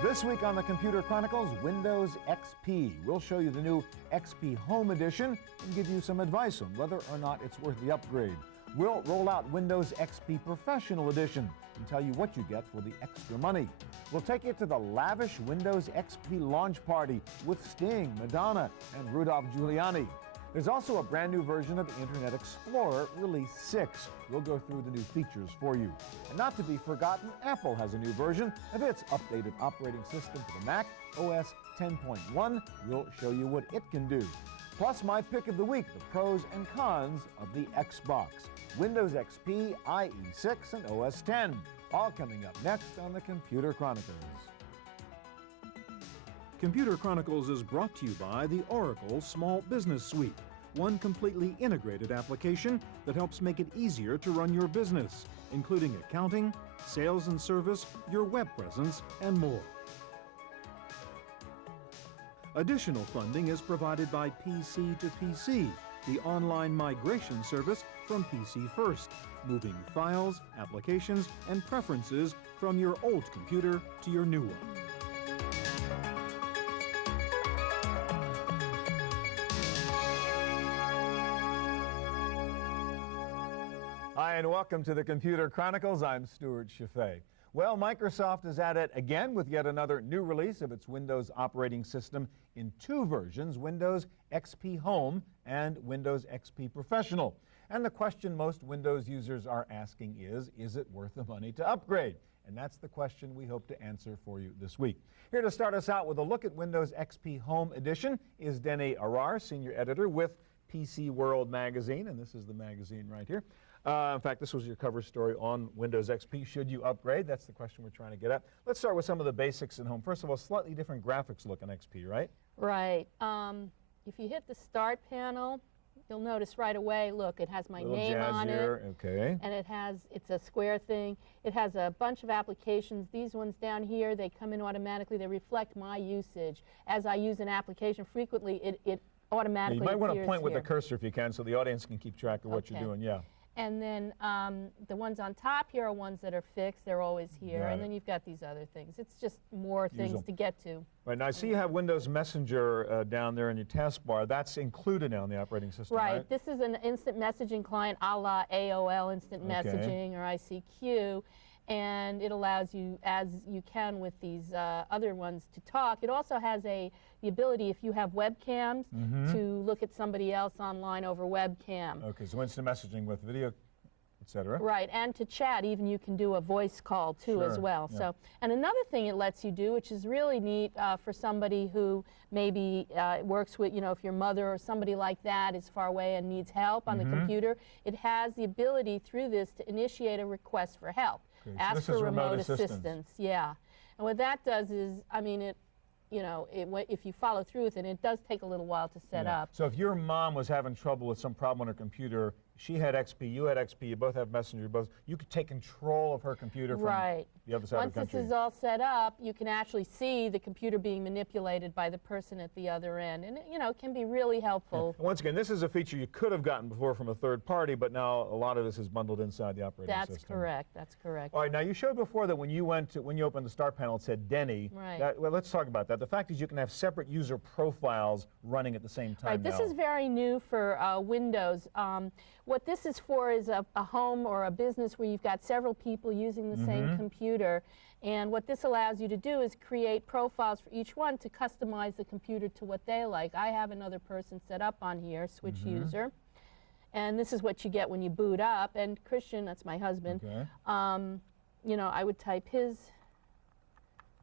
This week on the Computer Chronicles, Windows XP. We'll show you the new XP Home Edition and give you some advice on whether or not it's worth the upgrade. We'll roll out Windows XP Professional Edition and tell you what you get for the extra money. We'll take you to the lavish Windows XP launch party with Sting, Madonna, and Rudolph Giuliani. There's also a brand new version of Internet Explorer, Release 6. We'll go through the new features for you. And not to be forgotten, Apple has a new version of its updated operating system for the Mac, OS 10.1. We'll show you what it can do. Plus, my pick of the week, the pros and cons of the Xbox. Windows XP, IE6, and OS 10. All coming up next on the Computer Chronicles. Computer Chronicles is brought to you by the Oracle Small Business Suite, one completely integrated application that helps make it easier to run your business, including accounting, sales and service, your web presence, and more. Additional funding is provided by PC to PC, the online migration service from PC First, moving files, applications, and preferences from your old computer to your new one. Hi, and welcome to the Computer Chronicles. I'm Stuart Chaffee. Well, Microsoft is at it again with yet another new release of its Windows operating system in two versions, Windows XP Home and Windows XP Professional. And the question most Windows users are asking is it worth the money to upgrade? And that's the question we hope to answer for you this week. Here to start us out with a look at Windows XP Home Edition is Denny Arar, Senior Editor with PC World Magazine, and this is the magazine right here. In fact, this was your cover story on Windows XP. Should you upgrade? That's the question we're trying to get at. Let's start with some of the basics in home. First of all, slightly different graphics look in XP, right? Right. If you hit the Start panel, you'll notice right away, look, it has my name on it. Okay. And it's a square thing. It has a bunch of applications. These ones down here, they come in automatically. They reflect my usage. As I use an application frequently, it automatically appears. You might want to point with here. the cursor if you can so the audience can keep track of what you're doing. Yeah. And then the ones on top here are ones that are fixed. They're always here. And then you've got these other things. It's just more things to get to. Right. Now, I see you have Windows Messenger down there in your taskbar. That's included now in the operating system, right? This is an instant messaging client a la AOL Instant Messaging or ICQ. And it allows you, as you can with these other ones, to talk. It also has the ability, if you have webcams, to look at somebody else online over webcam. Okay, so instant messaging with video, etc. Right, and to chat, even you can do a voice call too as well. Yeah. So, and another thing it lets you do, which is really neat for somebody who maybe works with, if your mother or somebody like that is far away and needs help on the computer, it has the ability through this to initiate a request for help. Okay, Ask so for remote assistance. Yeah. And what that does is, I mean, if you follow through with it, it does take a little while to set up. So if your mom was having trouble with some problem on her computer, she had XP, you had XP, you both have Messenger, you could take control of her computer from the other side of the country. Once this is all set up, you can actually see the computer being manipulated by the person at the other end. And it can be really helpful. Yeah. Once again, this is a feature you could have gotten before from a third party, but now a lot of this is bundled inside the operating system. That's correct. That's correct. All right, now you showed before that when you opened the Start panel, it said Denny. Right. Well, let's talk about that. The fact is you can have separate user profiles running at the same time. Right, this is very new for Windows. What this is for is a home or a business where you've got several people using the same computer. And what this allows you to do is create profiles for each one to customize the computer to what they like. I have another person set up on here, switch user. And this is what you get when you boot up. And Christian, that's my husband, I would type his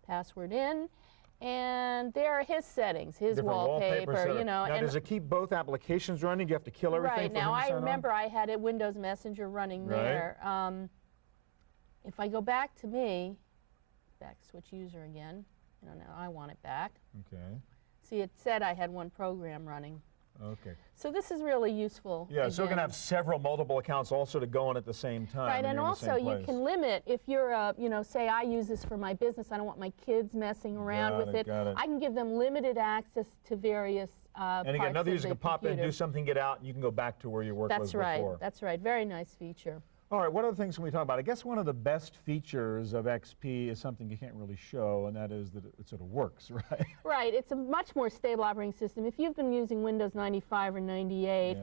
password in. And there are his settings, his wallpaper, Now, does it keep both applications running? Do you have to kill everything? Right. Now, I remember I had a Windows Messenger running there. If I go back to me, switch user again. Now I want it back. Okay. See, it said I had one program running. Okay. So this is really useful. Yeah, so we're going to have multiple accounts all sort of going at the same time. Right, and also you can limit, if you're, say I use this for my business, I don't want my kids messing around with it. I can give them limited access to various parts of the computer. And again, another user can pop in, do something, get out, and you can go back to where your work was before. That's right. Very nice feature. All right, what other things can we talk about? I guess one of the best features of XP is something you can't really show, and that is that it sort of works, right? Right. It's a much more stable operating system. If you've been using Windows 95 or 98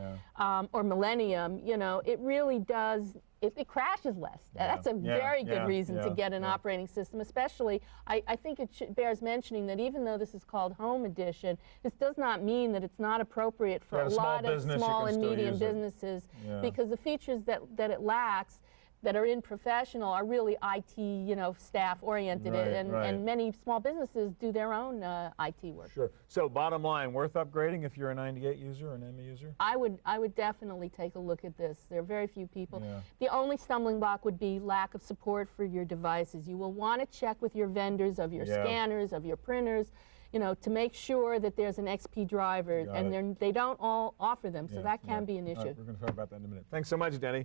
or Millennium, you know, it really does, it crashes less. That's a very good reason to get an operating system, especially, I think it bears mentioning that even though this is called Home Edition, this does not mean that it's not appropriate for a lot of small and medium businesses, because the features that it lacks that are in professional are really IT, you know, staff oriented, and many small businesses do their own IT work. Sure. So bottom line, worth upgrading if you're a 98 user or an ME user? I would definitely take a look at this. There are very few people. The only stumbling block would be lack of support for your devices. You will want to check with your vendors of your scanners, of your printers, you know, to make sure that there's an XP driver, and they don't all offer them, so that can be an issue. We're going to talk about that in a minute. Thanks so much, Denny.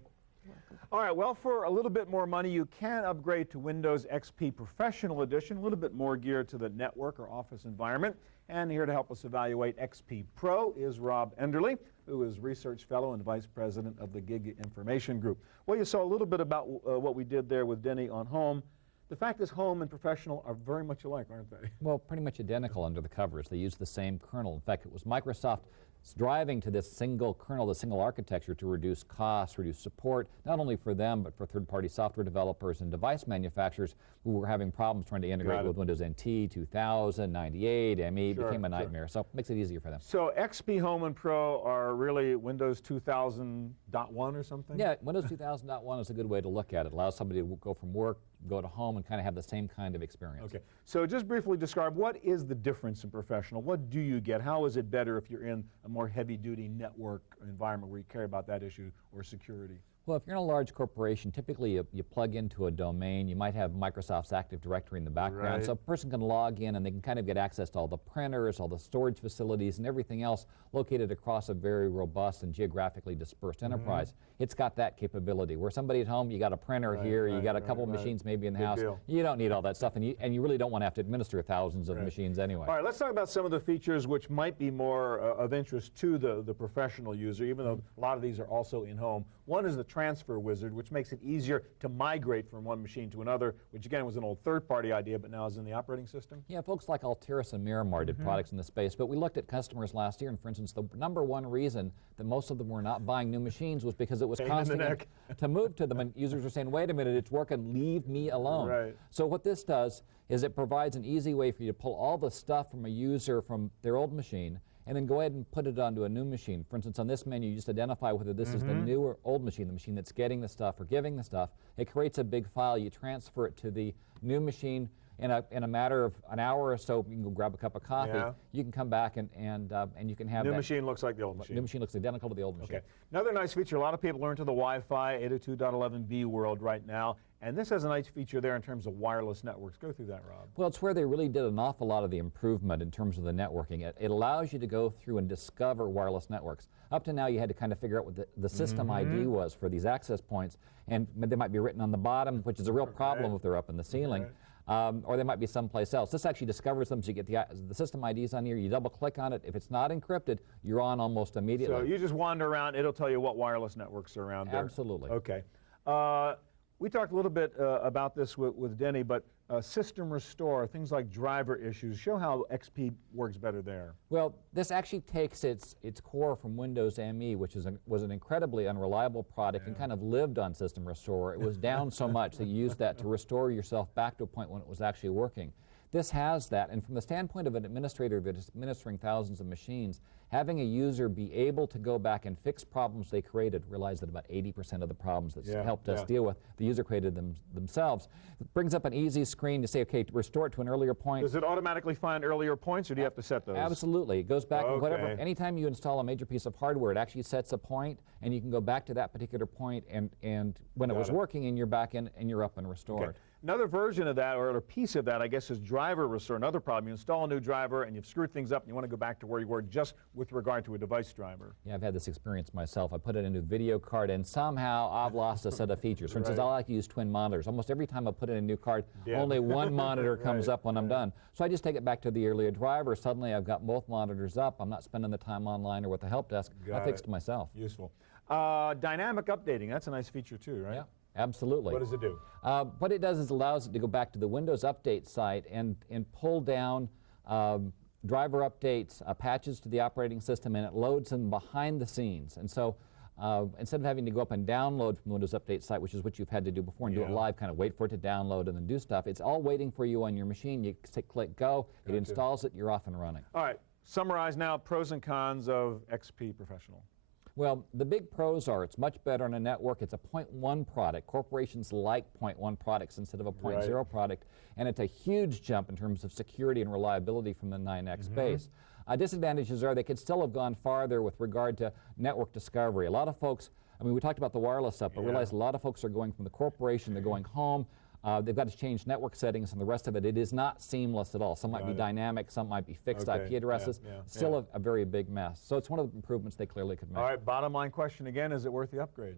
All right, well, for a little bit more money, you can upgrade to Windows XP Professional Edition, a little bit more geared to the network or office environment. And here to help us evaluate XP Pro is Rob Enderle, who is Research Fellow and Vice President of the Gig Information Group. Well, you saw a little bit about what we did there with Denny on Home. The fact is Home and Professional are very much alike, aren't they? Well, pretty much identical under the covers. They use the same kernel. In fact, it was Microsoft driving to this single kernel, the single architecture, to reduce costs, reduce support, not only for them, but for third-party software developers and device manufacturers who were having problems trying to integrate with Windows NT, 2000, 98, ME. Became a nightmare, so it makes it easier for them. So XP Home and Pro are really Windows 2000.1 or something? Yeah, Windows 2000.1 is a good way to look at it. It allows somebody to go from work, go to home, and kind of have the same kind of experience. Okay, so just briefly describe, what is the difference in Professional? What do you get? How is it better if you're in a more heavy-duty network environment where you care about that issue or security? Well, if you're in a large corporation, typically you plug into a domain. You might have Microsoft's Active Directory in the background, so a person can log in and they can kind of get access to all the printers, all the storage facilities, and everything else located across a very robust and geographically dispersed enterprise. It's got that capability. Where somebody at home, you got a printer here, you got a couple machines maybe in the house. You don't need all that stuff, and you really don't want to have to administer thousands of machines anyway. All right, let's talk about some of the features which might be more of interest to the professional user, even though a lot of these are also in home. One is the transfer wizard, which makes it easier to migrate from one machine to another, which again was an old third-party idea, but now is in the operating system. Yeah, folks like Altiris and Miramar did products in this space, but we looked at customers last year, and for instance, the #1 reason that most of them were not buying new machines was because it was costing them to move to them, and users were saying, wait a minute, it's working, leave me alone. So what this does is it provides an easy way for you to pull all the stuff from a user from their old machine and then go ahead and put it onto a new machine. For instance, on this menu, you just identify whether this is the new or old machine, the machine that's getting the stuff or giving the stuff. It creates a big file. You transfer it to the new machine. In a matter of an hour or so, you can go grab a cup of coffee. You can come back and you can have new machine looks like the old machine. New machine looks identical to the old machine. Okay. Another nice feature, a lot of people are into the Wi-Fi 802.11b world right now, and this has a nice feature there in terms of wireless networks. Go through that, Rob. Well, it's where they really did an awful lot of the improvement in terms of the networking. It allows you to go through and discover wireless networks. Up to now, you had to kind of figure out what the system ID was for these access points, and they might be written on the bottom, which is a real problem if they're up in the ceiling. Or they might be someplace else. This actually discovers them, so you get the system IDs on here, you double click on it. If it's not encrypted, you're on almost immediately. So you just wander around, it'll tell you what wireless networks are around there. Absolutely. Okay. We talked a little bit about this with Denny, but system restore, things like driver issues, show how XP works better there. Well, this actually takes its core from Windows ME, which was an incredibly unreliable product and kind of lived on system restore. It was down so much that you used that to restore yourself back to a point when it was actually working. This has that, and from the standpoint of an administrator that is administering thousands of machines, having a user be able to go back and fix problems they created, realize that about 80% of the problems that helped us deal with, the user created them themselves. It brings up an easy screen to say, okay, to restore it to an earlier point. Does it automatically find earlier points, or do you have to set those? Absolutely. It goes back and whatever. Anytime you install a major piece of hardware, it actually sets a point, and you can go back to that particular point, and when it was working, and you're back in, and you're up and restored. Okay. Another version of that, or a piece of that, I guess, is driver restore. Another problem, you install a new driver and you've screwed things up and you want to go back to where you were just with regard to a device driver. Yeah, I've had this experience myself. I put in a new video card and somehow I've lost a set of features. For instance, I like to use twin monitors. Almost every time I put in a new card, only one monitor comes up when I'm done. So I just take it back to the earlier driver. Suddenly I've got both monitors up. I'm not spending the time online or with the help desk. I fixed it myself. Useful. Dynamic updating, that's a nice feature too, right? Yeah, absolutely. What does it do? What it does is allows it to go back to the Windows Update site and pull down driver updates, patches to the operating system, and it loads them behind the scenes. And so instead of having to go up and download from the Windows Update site, which is what you've had to do before and do it live, kind of wait for it to download and then do stuff, it's all waiting for you on your machine. You click go, it installs it, you're off and running. All right, summarize now pros and cons of XP Professional. Well, the big pros are it's much better on a network. It's a 0.1 product. Corporations like 0.1 products instead of a 0.0 product, and it's a huge jump in terms of security and reliability from the 9X base. Disadvantages are they could still have gone farther with regard to network discovery. A lot of folks, I mean, we talked about the wireless stuff, but realize a lot of folks are going from the corporation, they're going home, they've got to change network settings and the rest of it. It is not seamless at all. Some might be dynamic, some might be fixed IP addresses. Still a very big mess. So it's one of the improvements they clearly could make. All right, bottom line question again, is it worth the upgrade?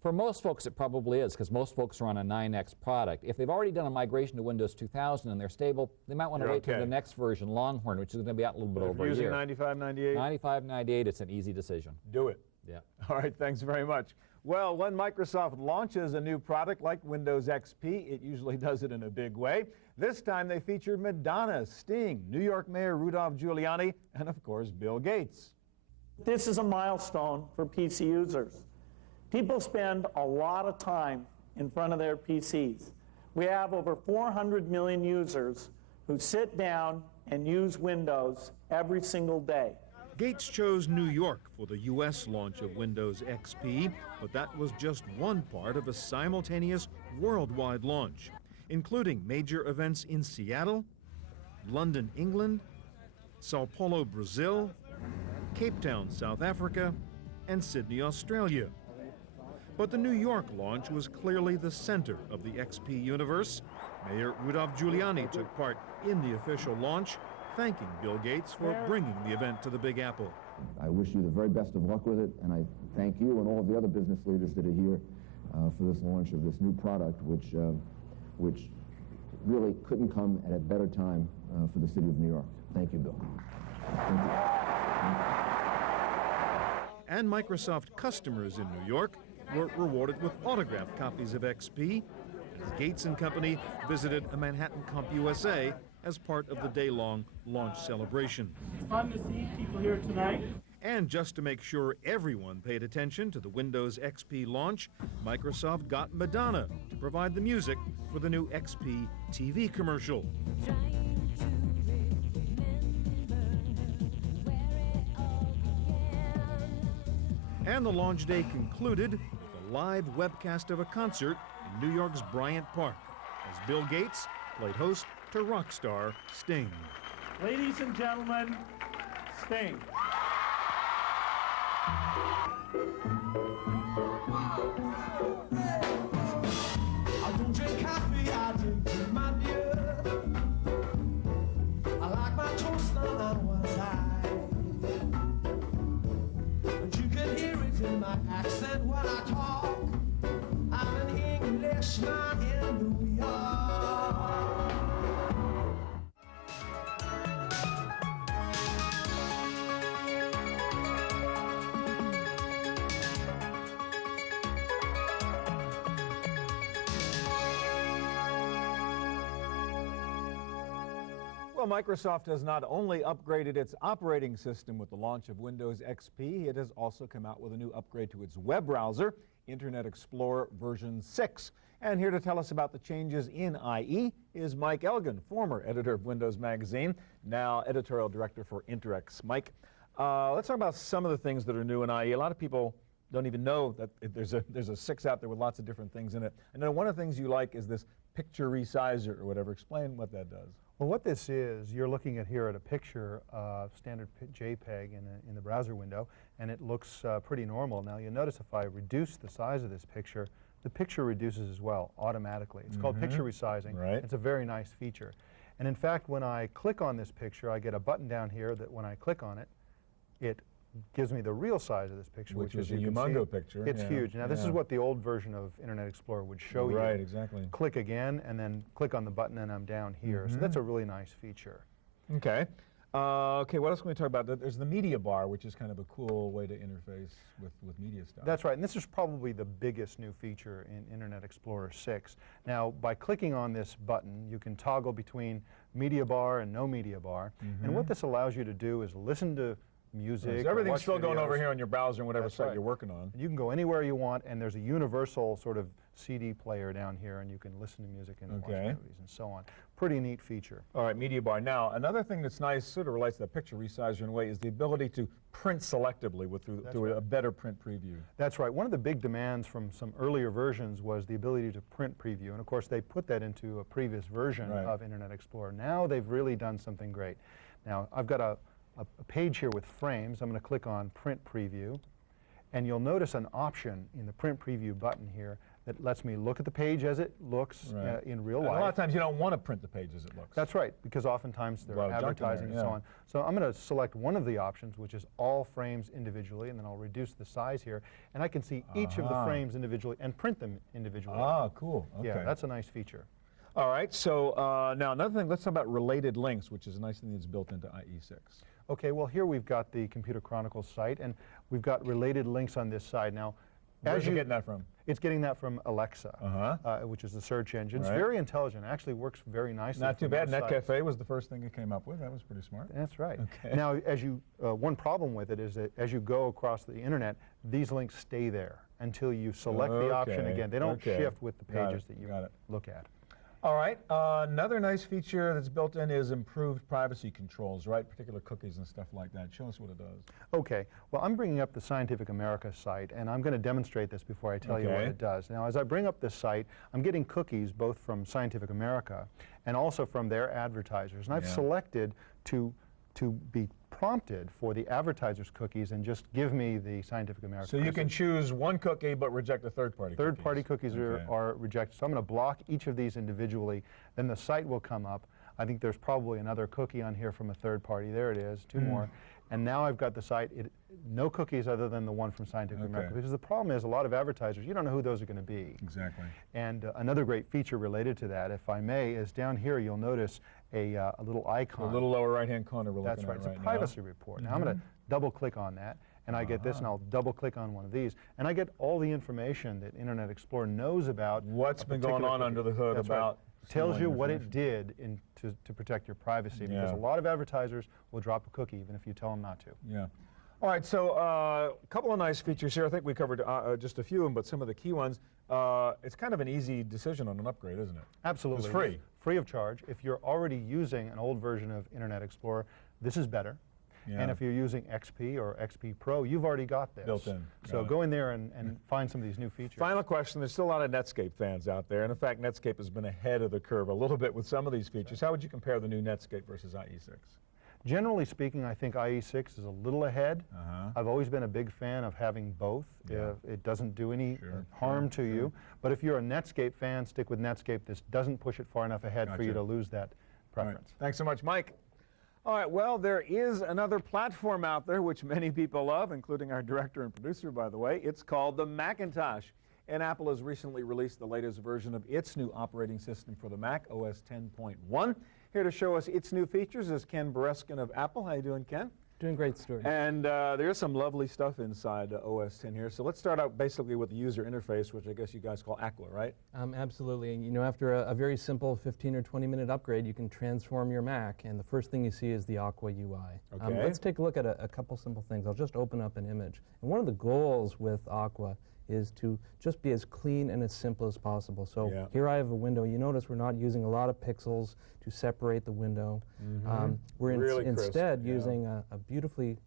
For most folks, it probably is, because most folks are on a 9X product. If they've already done a migration to Windows 2000 and they're stable, they might want to wait till the next version, Longhorn, which is going to be out a little bit over a year. If you're using 95, 98? 95, 98, it's an easy decision. Do it. Yeah. All right, thanks very much. Well, when Microsoft launches a new product like Windows XP, it usually does it in a big way. This time they featured Madonna, Sting, New York Mayor Rudolph Giuliani, and of course, Bill Gates. This is a milestone for PC users. People spend a lot of time in front of their PCs. We have over 400 million users who sit down and use Windows every single day. Gates chose New York for the U.S. launch of Windows XP, but that was just one part of a simultaneous worldwide launch, including major events in Seattle, London, England, Sao Paulo, Brazil, Cape Town, South Africa, and Sydney, Australia. But the New York launch was clearly the center of the XP universe. Mayor Rudolph Giuliani took part in the official launch, thanking Bill Gates for bringing the event to the Big Apple. I wish you the very best of luck with it, and I thank you and all of the other business leaders that are here for this launch of this new product, which really couldn't come at a better time for the city of New York. Thank you, Bill. Thank you. And Microsoft customers in New York were rewarded with autographed copies of XP as Gates and company visited a Manhattan Comp USA as part of the day-long launch celebration. Fun to see people here tonight. And just to make sure everyone paid attention to the Windows XP launch, Microsoft got Madonna to provide the music for the new XP TV commercial. And the launch day concluded with a live webcast of a concert in New York's Bryant Park as Bill Gates played host to rock star Sting. Ladies and gentlemen, Sting. I don't drink coffee, I drink my beer. I like my toast on one side. And you can hear it in my accent when I talk. I'm an Englishman in New York. Well, Microsoft has not only upgraded its operating system with the launch of Windows XP, it has also come out with a new upgrade to its web browser, Internet Explorer version 6. And here to tell us about the changes in IE is Mike Elgin, former editor of Windows Magazine, now editorial director for Interex. Mike, let's talk about some of the things that are new in IE. A lot of people don't even know that there's a 6 out there with lots of different things in it. And then one of the things you like is this picture resizer or whatever. Explain what that does. Well, what this is, you're looking at here at a picture, standard JPEG in the browser window, and it looks pretty normal. Now, you'll notice if I reduce the size of this picture, the picture reduces as well automatically. It's called picture resizing. Right. It's a very nice feature. And in fact, when I click on this picture, I get a button down here that when I click on it, it gives me the real size of this picture, Which is is a humongo picture. It's huge. Now, this is what the old version of Internet Explorer would show you. Right, exactly. Click again, and then click on the button, and I'm down here. So that's a really nice feature. Okay. Okay, what else can we talk about? There's the media bar, which is kind of a cool way to interface with media stuff. That's right, and this is probably the biggest new feature in Internet Explorer 6. Now, by clicking on this button, you can toggle between media bar and no media bar. And what this allows you to do is listen to music. So everything's still going videos. over here on your browser and whatever That's site right. you're working on. You can go anywhere you want, and there's a universal sort of CD player down here, and you can listen to music and watch movies and so on. Pretty neat feature. All right, media bar. Now, another thing that's nice, sort of relates to that picture resizer in a way, is the ability to print selectively through a better print preview. That's right. One of the big demands from some earlier versions was the ability to print preview, and of course they put that into a previous version of Internet Explorer. Now they've really done something great. Now, I've got a page here with frames. I'm going to click on Print Preview, and you'll notice an option in the Print Preview button here that lets me look at the page as it looks in real life. A lot of times you don't want to print the page as it looks. That's right, because oftentimes there are advertising and so on. So I'm going to select one of the options, which is all frames individually, and then I'll reduce the size here, and I can see each of the frames individually and print them individually. Ah, cool. Okay. Yeah, that's a nice feature. All right, so now another thing, let's talk about related links, which is a nice thing that's built into IE6. Okay, well here we've got the Computer Chronicles site, and we've got related links on this side. Now, where's it getting that from? It's getting that from Alexa, which is the search engine. It's very intelligent. Actually works very nicely. Not too bad. NetCafe was the first thing it came up with. That was pretty smart. That's right. Okay. Now, as you, one problem with it is that as you go across the internet, these links stay there until you select the option again. They don't shift with the pages that you look at. All right, another nice feature that's built in is improved privacy controls, right? Particular cookies and stuff like that. Show us what it does. Okay, well, I'm bringing up the Scientific America site, and I'm going to demonstrate this before I tell you what it does. Now, as I bring up this site, I'm getting cookies both from Scientific America and also from their advertisers. And I've selected to be prompted for the advertisers' cookies and just give me the Scientific America. So you can choose one cookie but reject the third-party cookies. Third-party cookies are rejected. So I'm going to block each of these individually. Then the site will come up. I think there's probably another cookie on here from a third party. There it is, two more. And now I've got the site, no cookies other than the one from Scientific America. Because the problem is a lot of advertisers, you don't know who those are going to be. Exactly. And another great feature related to that, if I may, is down here you'll notice a little icon. A little lower right-hand corner we're looking at right now. That's right. It's a privacy report. Now I'm going to double-click on that, and I get this, and I'll double-click on one of these, and I get all the information that Internet Explorer knows about what's been going on under the hood about. Tells you what it did to protect your privacy, because a lot of advertisers will drop a cookie even if you tell them not to. Yeah. All right, so a couple of nice features here. I think we covered just a few of them, but some of the key ones. It's kind of an easy decision on an upgrade, isn't it? Absolutely. It's free. Free of charge. If you're already using an old version of Internet Explorer, this is better. And if you're using XP or XP Pro, you've already got this. Built in. So go in there and find some of these new features. Final question. There's still a lot of Netscape fans out there. And in fact, Netscape has been ahead of the curve a little bit with some of these features. How would you compare the new Netscape versus IE6? Generally speaking, I think IE6 is a little ahead. I've always been a big fan of having both. It doesn't do any harm to you. But if you're a Netscape fan, stick with Netscape. This doesn't push it far enough ahead for you to lose that preference. Right. Thanks so much, Mike. All right, well, there is another platform out there which many people love, including our director and producer, by the way. It's called the Macintosh. And Apple has recently released the latest version of its new operating system for the Mac, OS 10.1. Here to show us its new features is Ken Bereskin of Apple. How you doing, Ken? Doing great, Stuart. And there's some lovely stuff inside OS 10 here. So let's start out basically with the user interface, which I guess you guys call Aqua, right? Absolutely. You know, after a very simple 15 or 20-minute upgrade, you can transform your Mac, and the first thing you see is the Aqua UI. Okay. Let's take a look at a couple simple things. I'll just open up an image. And one of the goals with Aqua is to just be as clean and as simple as possible. So here I have a window. You notice we're not using a lot of pixels to separate the window. We're instead using a beautifully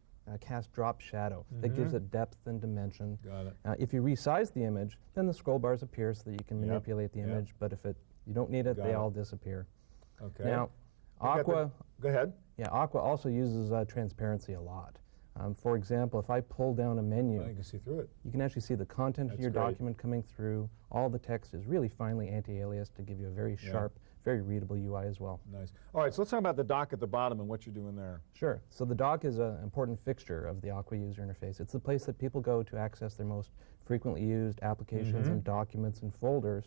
cast drop shadow that gives it depth and dimension. Got it. If you resize the image, then the scroll bars appear so that you can manipulate the image, but if you don't need it, they all disappear. Okay. Now, Aqua... Go ahead. Yeah, Aqua also uses transparency a lot. For example, if I pull down a menu, you can see through it. You can actually see the content of your document coming through. All the text is really finely anti-aliased to give you a very sharp, very readable UI as well. Nice. All right, so let's talk about the dock at the bottom and what you're doing there. Sure. So the dock is an important fixture of the Aqua user interface. It's the place that people go to access their most frequently used applications and documents and folders.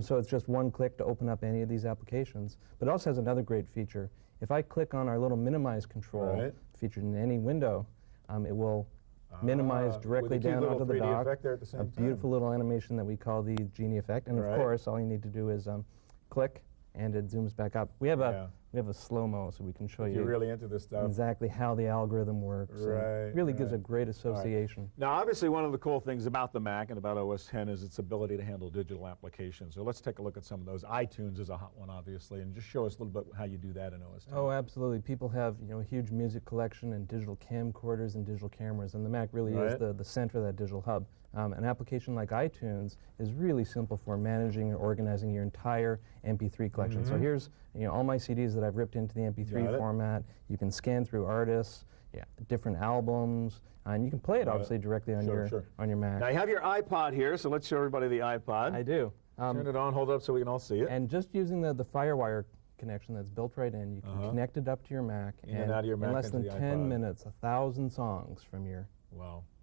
So it's just one click to open up any of these applications. But it also has another great feature. If I click on our little minimize control featured in any window, it will minimize directly down onto the dock. A beautiful little animation that we call the Genie effect. And of course, all you need to do is click, and it zooms back up. We have a slow-mo, so we can show you. You're really into this stuff. Exactly how the algorithm works. Really gives a great association. Now, obviously, one of the cool things about the Mac and about OS X is its ability to handle digital applications. So let's take a look at some of those. iTunes is a hot one, obviously, and just show us a little bit how you do that in OS X. Oh, absolutely. People have a huge music collection and digital camcorders and digital cameras, and the Mac really is the center of that digital hub. An application like iTunes is really simple for managing and organizing your entire MP3 collection. So here's all my CDs that I've ripped into the MP3 format. You can scan through artists, different albums, and you can play it obviously directly on your Mac. Now you have your iPod here, so let's show everybody the iPod. I do. Turn it on, hold it up so we can all see it. And just using the FireWire connection that's built right in, you can connect it up to your Mac, and out of your Mac in less than into the 10 iPod. minutes, 1,000 songs from your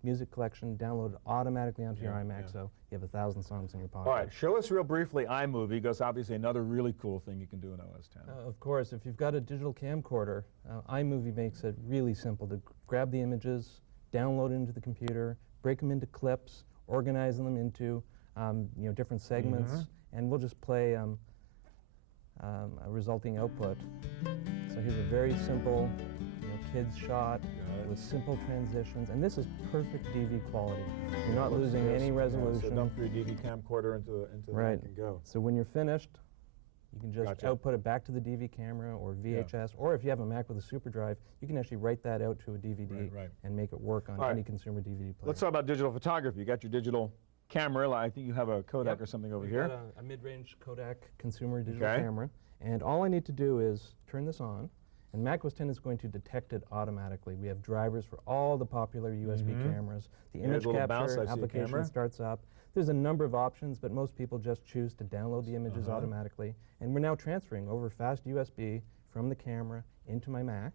music collection downloaded automatically onto your iMac, so you have 1,000 songs in your pocket. All right, show us real briefly iMovie, because obviously another really cool thing you can do in OS X. Of course, if you've got a digital camcorder, iMovie makes it really simple to grab the images, download into the computer, break them into clips, organize them into different segments, and we'll just play a resulting output. So here's a very simple kids shot with simple transitions, and this is perfect DV quality. You're not losing any resolution. So dump your DV camcorder into the Mac and go. So when you're finished, you can just output it back to the DV camera or VHS, or if you have a Mac with a super drive, you can actually write that out to a DVD and make it work on any consumer DVD player. Let's talk about digital photography. You got your digital camera. I think you have a Kodak or something over here. Got a mid-range Kodak consumer digital camera, and all I need to do is turn this on, and Mac OS X is going to detect it automatically. We have drivers for all the popular USB cameras. The image capture application starts up. There's a number of options, but most people just choose to download the images automatically. And we're now transferring over fast USB from the camera into my Mac.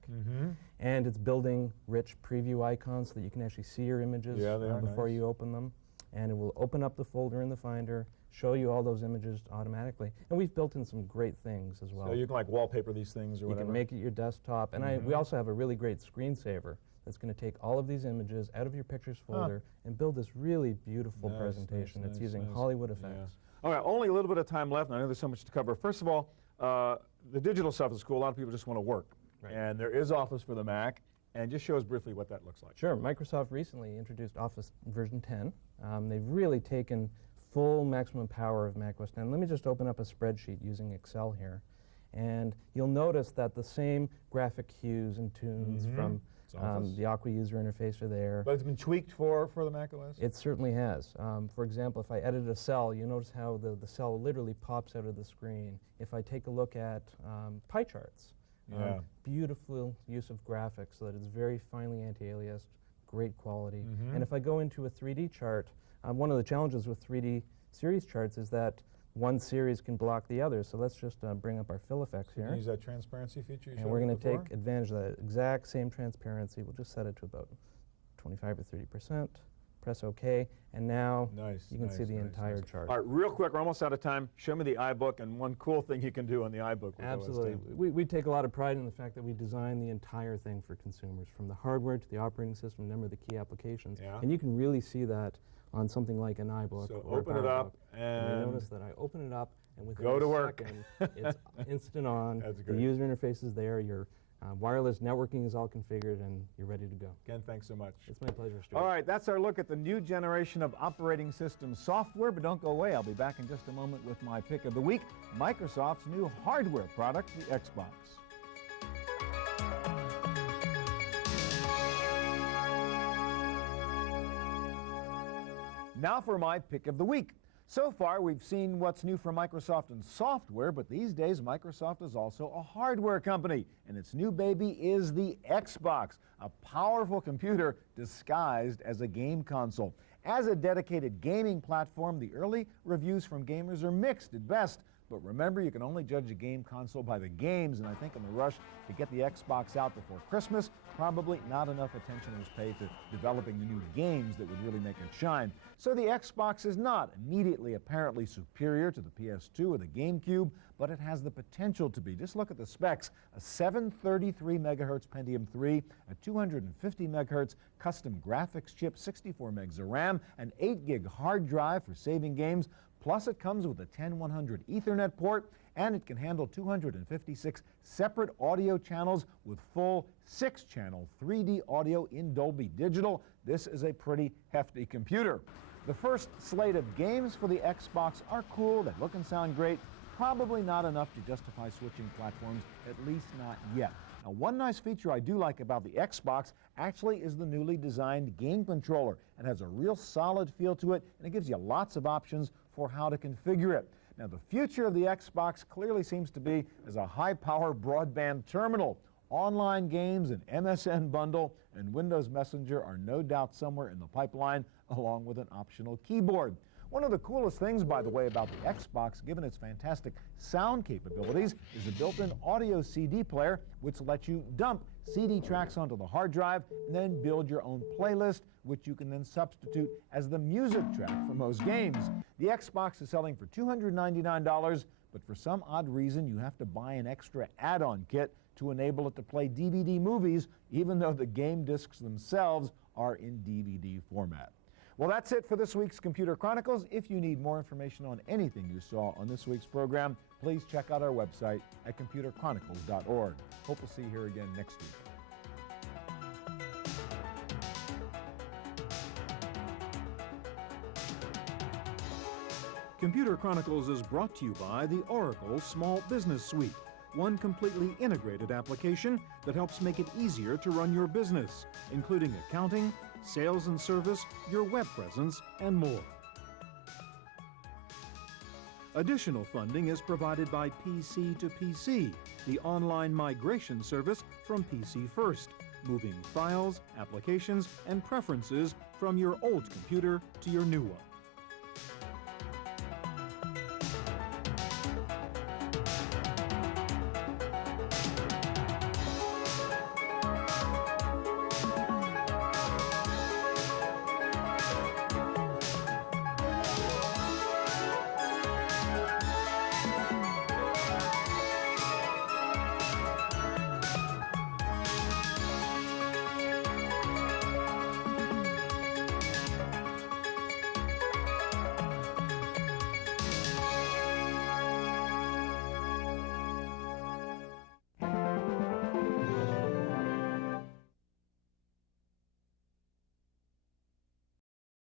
And it's building rich preview icons so that you can actually see your images before you open them. And it will open up the folder in the Finder, show you all those images automatically. And we've built in some great things as well. So you can like wallpaper these things or whatever? You can make it your desktop. And we also have a really great screensaver that's going to take all of these images out of your pictures folder and build this really beautiful presentation. It's using Hollywood effects. All right, only a little bit of time left, and I know there's so much to cover. First of all, the digital stuff is cool. A lot of people just want to work. And there is Office for the Mac. And just show us briefly what that looks like. Sure. Microsoft recently introduced Office version 10. They've really taken full maximum power of Mac OS X. Let me just open up a spreadsheet using Excel here. And you'll notice that the same graphic cues and tunes from the Aqua user interface are there. But it's been tweaked for the Mac OS? It certainly has. For example, if I edit a cell, you notice how the cell literally pops out of the screen. If I take a look at pie charts, beautiful use of graphics so that it's very finely anti-aliased, great quality. And if I go into a 3D chart, one of the challenges with 3D series charts is that one series can block the other. So let's just bring up our fill effects here. Use that transparency feature you showed and we're going to before? take advantage of that exact same transparency. We'll just set it to about 25 or 30%. Press OK, and now you can see the entire chart. All right, real quick, we're almost out of time. Show me the iBook and one cool thing you can do on the iBook. Absolutely. We take a lot of pride in the fact that we design the entire thing for consumers, from the hardware to the operating system, a number of the key applications. And you can really see that on something like an iBook. So or open it up, and you notice that I open it up, and within go to a work. second, it's instant on. That's the great. user interface is there. Your wireless networking is all configured, and you're ready to go. Ken, thanks so much. It's my pleasure, Stuart. All right, that's our look at the new generation of operating system software, but don't go away. I'll be back in just a moment with my pick of the week, Microsoft's new hardware product, the Xbox. Now for my pick of the week. So far, we've seen what's new from Microsoft in software, but these days, Microsoft is also a hardware company, and its new baby is the Xbox, a powerful computer disguised as a game console. As a dedicated gaming platform, the early reviews from gamers are mixed at best, but remember, you can only judge a game console by the games, and I think in the rush to get the Xbox out before Christmas, probably not enough attention was paid to developing the new games that would really make it shine. So the Xbox is not immediately apparently superior to the PS2 or the GameCube, but it has the potential to be. Just look at the specs: a 733 megahertz Pentium 3, a 250 megahertz custom graphics chip, 64 megs of RAM, an 8 gig hard drive for saving games, plus it comes with a 10100 Ethernet port, and it can handle 256 separate audio channels with full 6-channel 3D audio in Dolby Digital. This is a pretty hefty computer. The first slate of games for the Xbox are cool, they look and sound great, probably not enough to justify switching platforms, at least not yet. Now, one nice feature I do like about the Xbox actually is the newly designed game controller. It has a real solid feel to it, and it gives you lots of options for how to configure it. Now, the future of the Xbox clearly seems to be as a high-power broadband terminal. Online games, an MSN bundle, and Windows Messenger are no doubt somewhere in the pipeline, along with an optional keyboard. One of the coolest things, by the way, about the Xbox, given its fantastic sound capabilities, is a built-in audio CD player, which lets you dump CD tracks onto the hard drive and then build your own playlist, which you can then substitute as the music track for most games. The Xbox is selling for $299, but for some odd reason, you have to buy an extra add-on kit to enable it to play DVD movies, even though the game discs themselves are in DVD format. Well, that's it for this week's Computer Chronicles. If you need more information on anything you saw on this week's program, please check out our website at computerchronicles.org. Hope we'll see you here again next week. Computer Chronicles is brought to you by the Oracle Small Business Suite, one completely integrated application that helps make it easier to run your business, including accounting, sales and service, your web presence, and more. Additional funding is provided by PC to PC, the online migration service from PC First, moving files, applications, and preferences from your old computer to your new one.